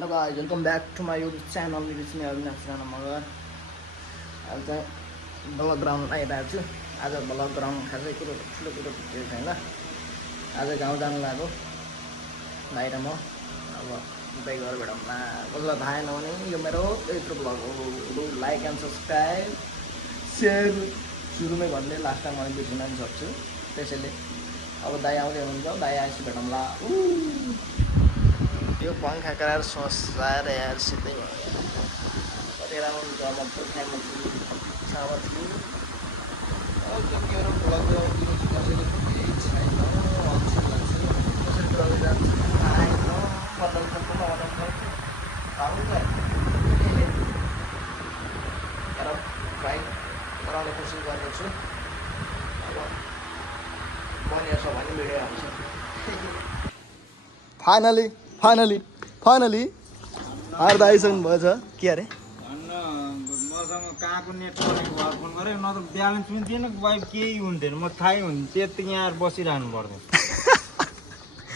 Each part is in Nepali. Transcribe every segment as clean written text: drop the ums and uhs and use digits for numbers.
Hello guys, welcome back to my YouTube channel. It is me Avinash Rana Magar. आज चाहिँ ब्लग ग्राउन्ड आइरहेको छु। आज ब्लग ग्राउन्ड खासै कुरो ठुलो कुरो केही छैन। आज गाउँ जानु लाग्यो बाहिर म। अब उतै गएर भेटौँला। कसैलाई थाहा छैन भने यो मेरो यत्रो ब्लग हो। लाइक एन्ड सब्सक्राइब सेयर सुरुमै भन्ने लास्ट टाइम मैले बिर्सिन पनि सक्छु। त्यसैले अब दाइ आउँदै हुनुहुन्छ। दाइ आएपछि भेटौँला। यो पंखा करार सोचाएर यार सिधै भयो कति राम्रो हुन्छ म पुर्खाइमा छु छामा छु केहरू ब्लग दिनु कसैले केही छैन अल्छी लाग्छ कसरी ब्लग जान्छ आएन बदल सक्नु नबदल तर ट्राई गराउने कोसिस गर्नेछु अब बनिएछ भने भिडियो आउँछ फाइनली हार्दा आइसक्नु भएछ के अरे मसँग कहाँको नेटवर्क भएर फोन गरेँ नत्र ब्यालेन्स पनि थिएन वाइफ केही हुन्थेन म थाहै हुन्थेन त्यति यहाँ बसिरहनु पर्दैन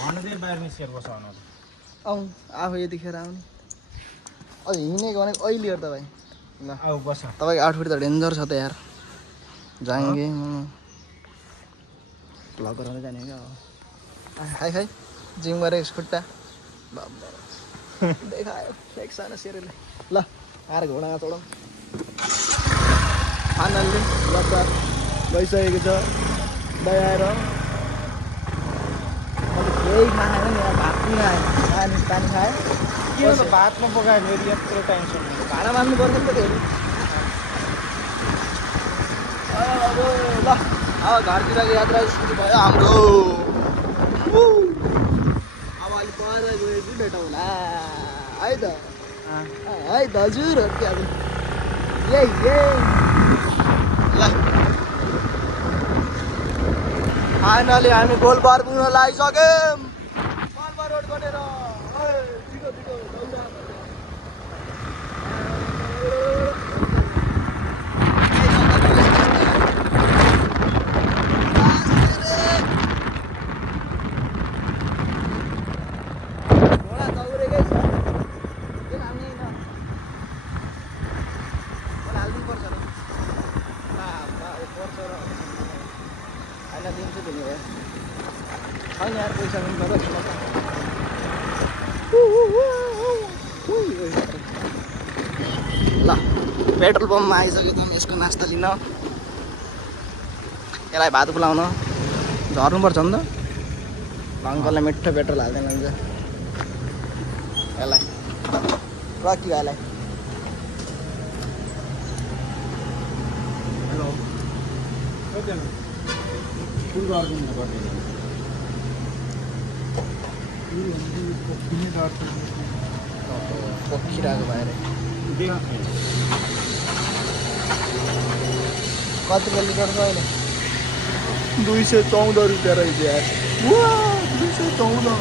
भन्नु चाहिँ बाहिर निस्केर बसाउनु आउँ आफू यतिखेर आउने अझ हिँडेको भनेको अहिले हो तपाईँ ल आऊ बस तपाईँको आउटफिट त डेन्जर छ त यार जाङ्गे भ्लग गराउनु जाने क्या खाइ जिम गरेको खुट्टा देखायो एक सानो सेरीले ल आएर घोडामा चढौँ फाइनल्ली लद्दाख गइसकेको छ दाइ आएर मैले केही खाएन नि भात पनि खाएँ पानी खाएँ के हो भातमा पकाएको फेरि यत्रो टाइमसम्म भाडा मान्नु पर्छ नि त फेरि ल अब घरतिरको यात्रा सुरु भयो हाम्रो अब अलिक पर गएपछि भेटौँला है त है हजुर ए ल फाइनली हामी गोलपार पुग्न लागिसक्यौँ गोलपार रोड कटेर छैन यार पैसा पनि ल पेट्रोल पम्पमा आइसक्यो त यसको नास्ता लिन यसलाई भात खुलाउन झर्नुपर्छ नि त अङ्कललाई मिठो पेट्रोल हाल्दैन हुन्छ यसलाई रक्यो यसलाई हेलो पोखिरहेको भएर कतिको लिटर छ अहिले 214 रुपियाँ रहेछ यार 214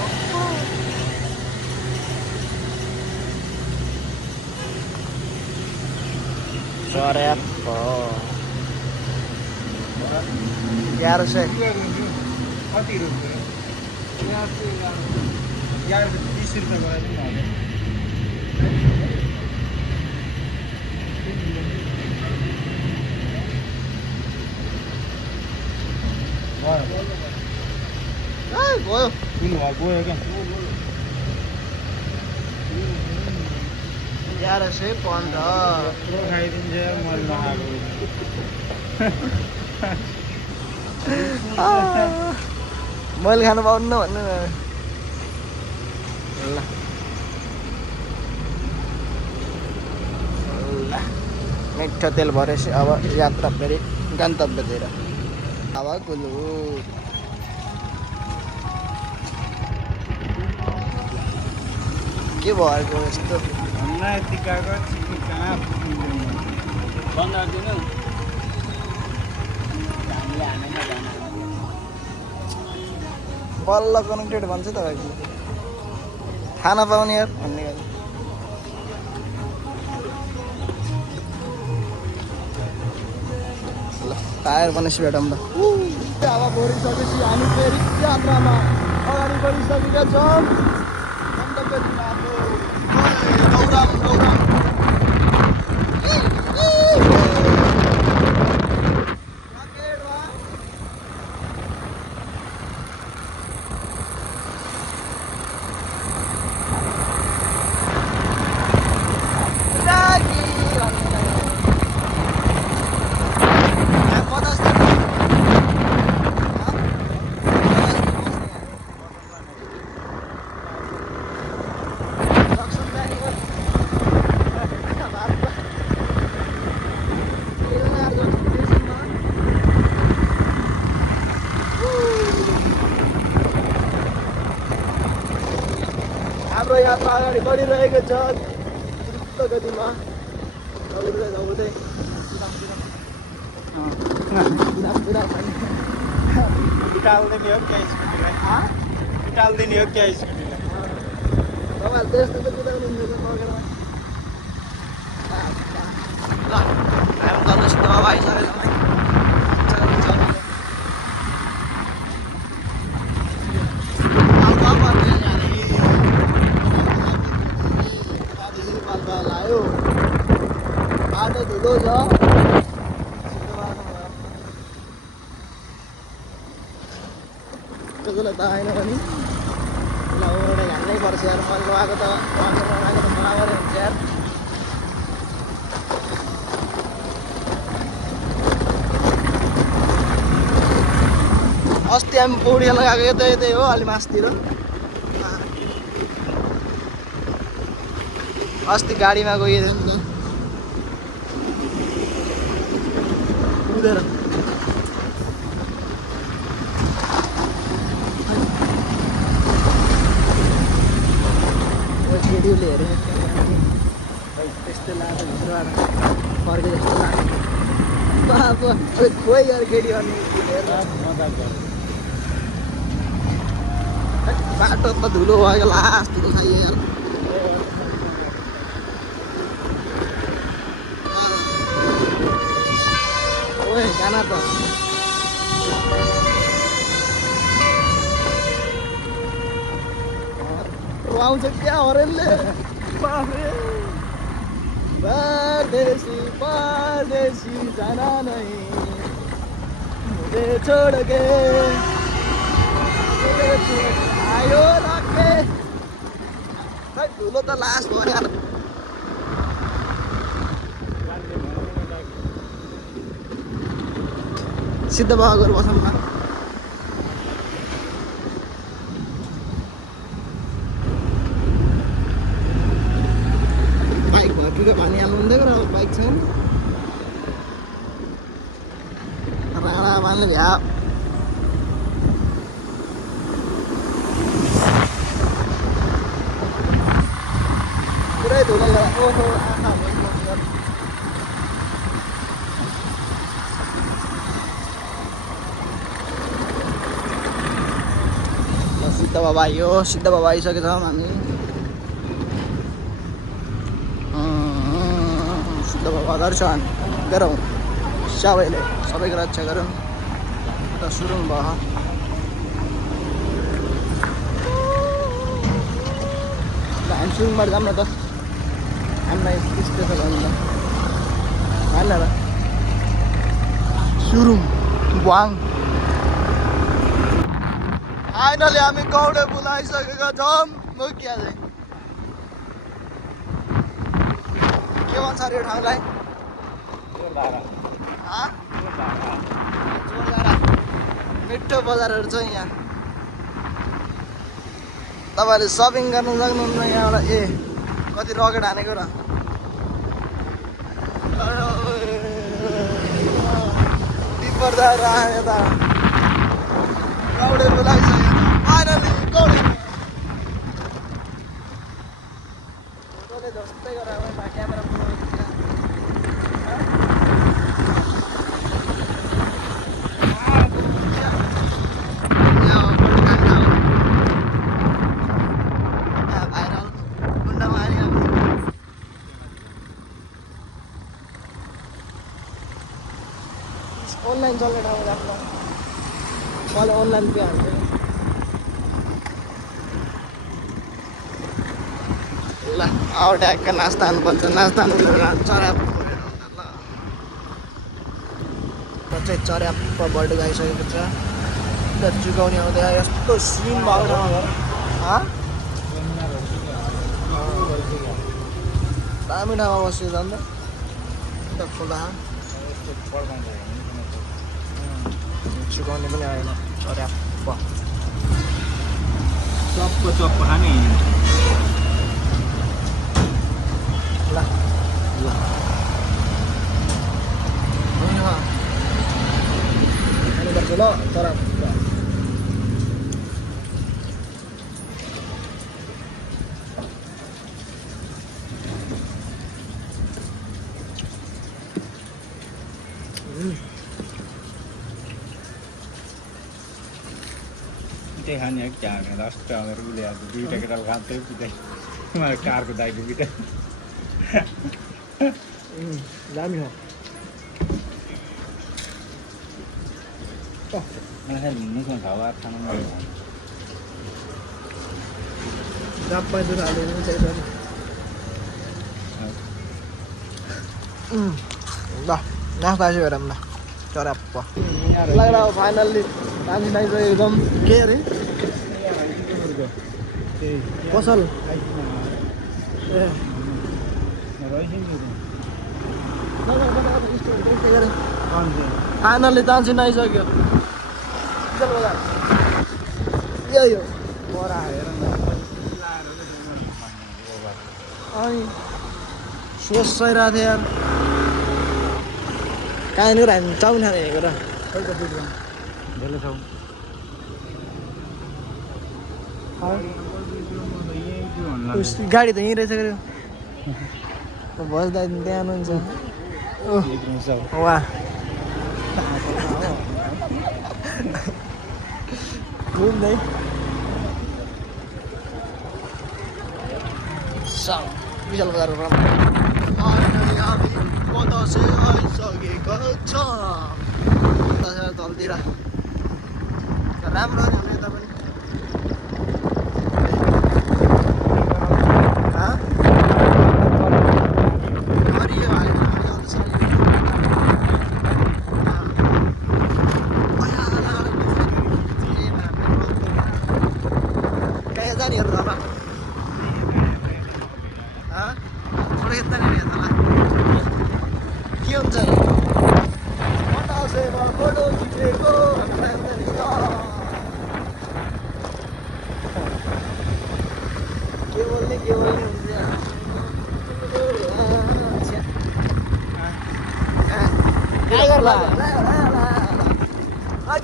सर 1100 कति रुपियाँ 30 रुपियाँ गराइदिनु गयो गयो क्या 1115 खाइदिन्छ मैले मैले खानु पाउनु भन्नु ल मिठो तेल भरेपछि अब यात्रा फेरि गन्तव्यतिर अब कुलु के भएको यस्तो यतिकाको कहाँ बन्द गरिदिनु बल्ल कनेक्टेड भन्छ तपाईँको खाना पाउने यार भन्ने गरी ल टायर भनेपछि भेटौँ त हावा भरिसकेपछि हामी फेरि यात्रामा अगाडि बढिसकेका छौँ गन्तव्य जिल्लाको अगाडि बढिरहेको छ द्रुत गतिमा दौड्दै दौड्दै निकाल्दिने हो क्या स्कुटीलाई निकाल्दिने हो क्या स्कुटीलाई तपाईँहरू त्यस्तो त कुदाउनु लगेर ल हामी तल सिधै अब आइसकेको लायो बाटो धुलो छ कसैलाई त आएन भने ल एउटा घान्नै पर्छ यार मैले लगाएको त बराबरै हुन्छ यार अस्ति हामी पौडी लगाएको यतै हो अलि मासतिर अस्ति गाडीमा गइयो नि त कुदेर केटीले हेरेँ त्यस्तो लाग्छ भित्रबाट फर्के जस्तो लाग्छ बाबा खोइ यार केटी अनि बाटो त धुलो भयो लास्ट धुलो खाइयो यार ओए गाना त आउँछ क्या हरेलले परदेशी परदेशी जाना नहीं मुझे छोड़ के आयो राखे खै धुलो त लास्ट भयो यार सिद्ध बहादुर बसौँ न बाइक भयो ठुलो पानी हाल्नु हुँदैन बाइक छैन राणा पानी भ्या पुरै धुलो ओहो आँखा सिद्ध बाबा आइयो सिद्ध बाबा आइसकेको छौँ हामी सिद्ध बाबा दर्शन गरौँ सबैले सबैको रक्षा गरौँ र सुरु भयो हामी सुरुङबाट जाऊँ न त हामीलाई त्यस्तो छ भन्नु होइन र सुरुङ बुवाङ फाइनली हामी गौडे बोलाइसकेका छौँ मुखिया चाहिँ के भन्छ अरे यो ठाउँलाई मिठो बजारहरू छ यहाँ तपाईँहरूले सपिङ गर्नु सक्नुहुन्न यहाँबाट ए कति रकेट हानेको र पर्दा यता गौडे बोलाइसक्यो फाइनली गौडे फोटोले जस्तै गरेर क्यामेरा ऑनलाइन चल रहा है आपका वाले ऑनलाइन पे आते हैं ला आओ ट्याग का नास्ता बन्छ नास्ता चरा चाहिँ चर्याप्प बर्ड गइसकेको छ चुकाउने आउँदै यस्तो सिन भएको दामी ठाउँमा बस्यो जान्दा खोला चुकाउने पनि आएन चर्याप्प चप्प चप्प खाने ल ल खानुपर्छ ल चर्याप्प बिटै खाने हो क्या लास्ट हामीहरू उसले आज दुईवटा केटाले खाँदै बिटै मलाई कारको दाइको बिटै दामी हो मुखमा ढावा खानु मन Dapat itu ada yang saya tadi. Nah tadi orang dah. Cara apa? Lagi finally tadi naik saya एकदम के रे? पसल फाइनली तान्सी आइसक्यो चल बजार यो बरा हेर न अनि सोचिरहेको थिएँ यार कहाँनिर हामी चाउन खाने हेरेको र गाडी त यहीँ रहेछ क्या बस्दा त्यहाँ हुन्छ वा घुम्दै विशाल बजारको बतासे आइसकेको छ तलतिर राम्रो नि यता पनि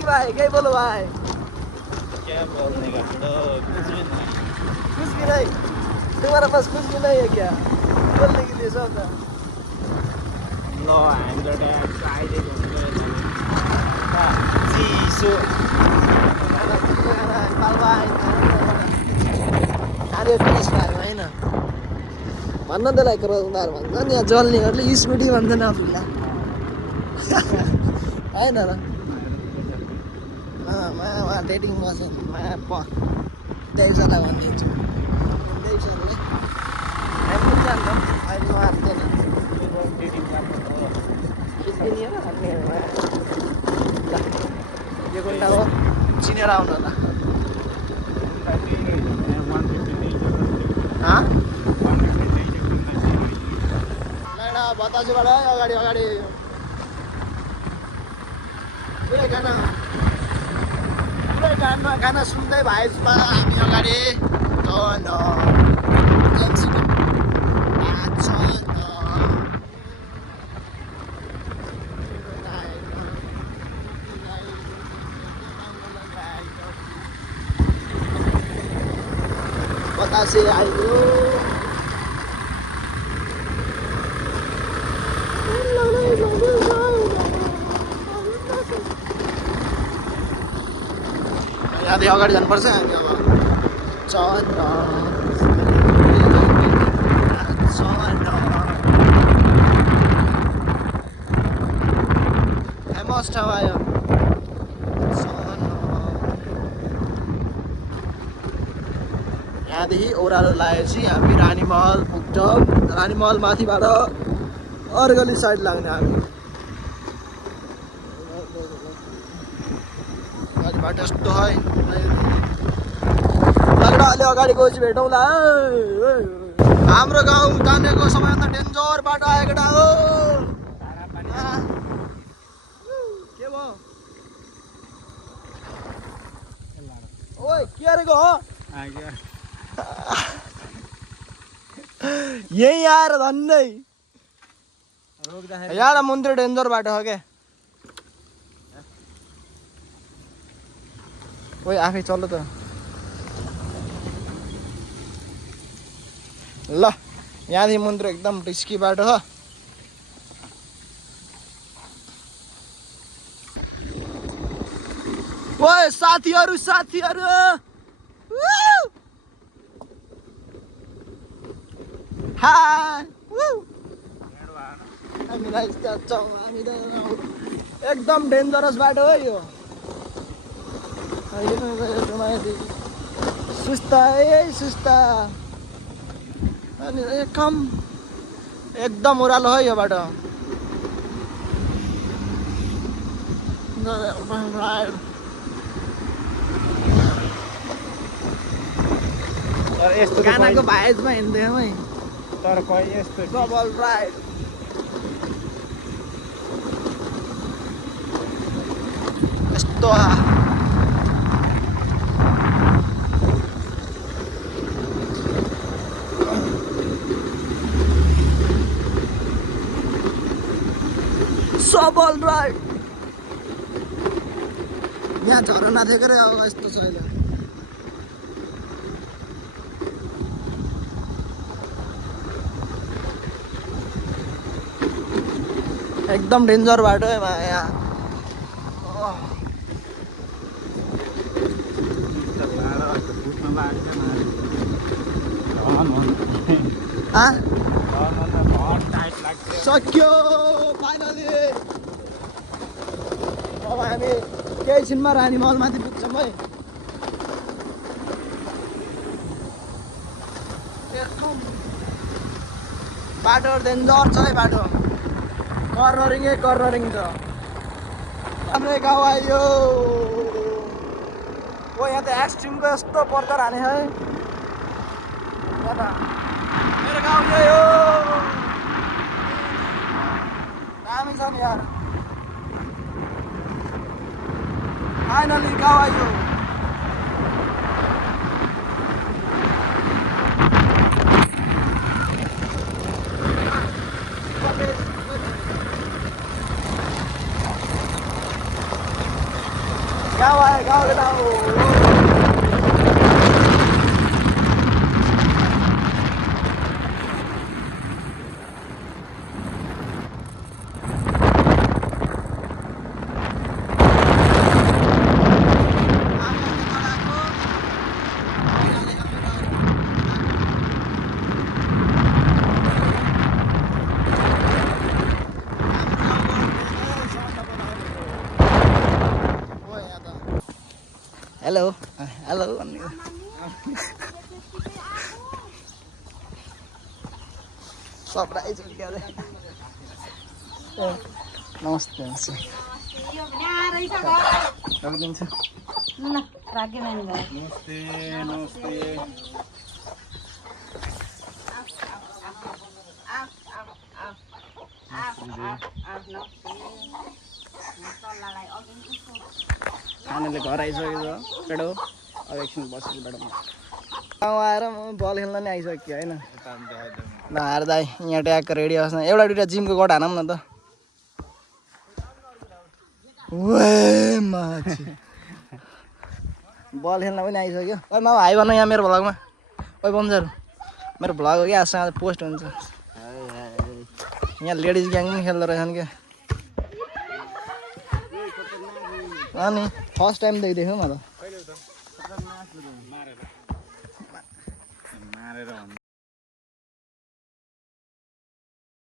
भाई क्या बोलो भाई क्या बोलने का कुछ भी नहीं तुम्हारे पास कुछ भी नहीं है क्या बोलने के लिए सब लो हामीलाई चाहिएको चिसो खाने फिनिस भयो होइन भन्न त्यसलाई उनीहरू भन्छ नि यहाँ जल्नेहरूले स्मुटी भन्छन् आफूलाई होइन र डेटिङ बसेन त्यहीसम्म भनिदिन्छु त्यहीसम्म हामी पनि जान्छ अहिले उहाँहरू यो घन्टा हो चिनेर आउनु होला बतासेबाट अगाडि अगाडि पुरै गाना सुन्दै भाइसमा हामी अगाडि बतासे आइयो यहाँदेखि अगाडि जानुपर्छ हामी अब फेमस ठाउँ आयो यहाँदेखि ओह्रालो लागेपछि हामी रानीमहल पुग्छौँ रानीमहल माथिबाट अर्गली साइड लाग्ने हामी बाटो यस्तो है अलि अगाडि गएपछि भेटौँला हाम्रो गाउँ जानेको सबैभन्दा डेन्जर बाटो आएको हो के भयो ओइ के गरेको हो यही आएर धन्दै यहाँ मन्दिर डेन्जर बाटो हो क्या ओइ आफै चल त ल यहाँदेखि मन्दिर एकदम रिस्की बाटो हो ओ ओए साथीहरु हाय हामीलाई एकदम डेन्जरस बाटो हो यो सुस्ता अनि एकदम ओह्रालो है यो बाटो यस्तो गानाको भाइजमा हिँड्दै है तर कहिले यस्तो डबल राइड यस्तो सबल राइड यहाँ झरना थियो के अब यस्तो छ अहिले एकदम डेन्जर बाटो है यहाँ सक्यो फाइनली अब हामी केही छिनमा रानी महलमाथि पुग्छौँ है बाटो डेन्जर छ है बाटो कर्नरिङ छ हाम्रो गाउँ आयो ओ यहाँ त एक्सट्रिमको यस्तो पर्कर हाने है मेरो गाउँ यो दामी छ नि यार फाइनली गाउँ आयो गाउँ आयो गाउँ हेलो सरप्राइज नमस्ते खानाले घर आइसकेको छ पेडो अब एकछिन बसेको बेडोमा गाउँ आएर म बल खेल्न नि आइसक्यो होइन ल हार्दा यहाँ ट्याक्क रेडी होस् न एउटा दुइटा जिमको गट हानौँ न त बल खेल्न पनि आइसक्यो ओइ म हाई भन यहाँ मेरो भ्लगमा ओइ बन्जर मेरो भ्लग हो कि आजसँग पोस्ट हुन्छ यहाँ लेडिज ग्याङ पनि खेल्दो रहेछन् क्या अनि फर्स्ट टाइम देखेको म त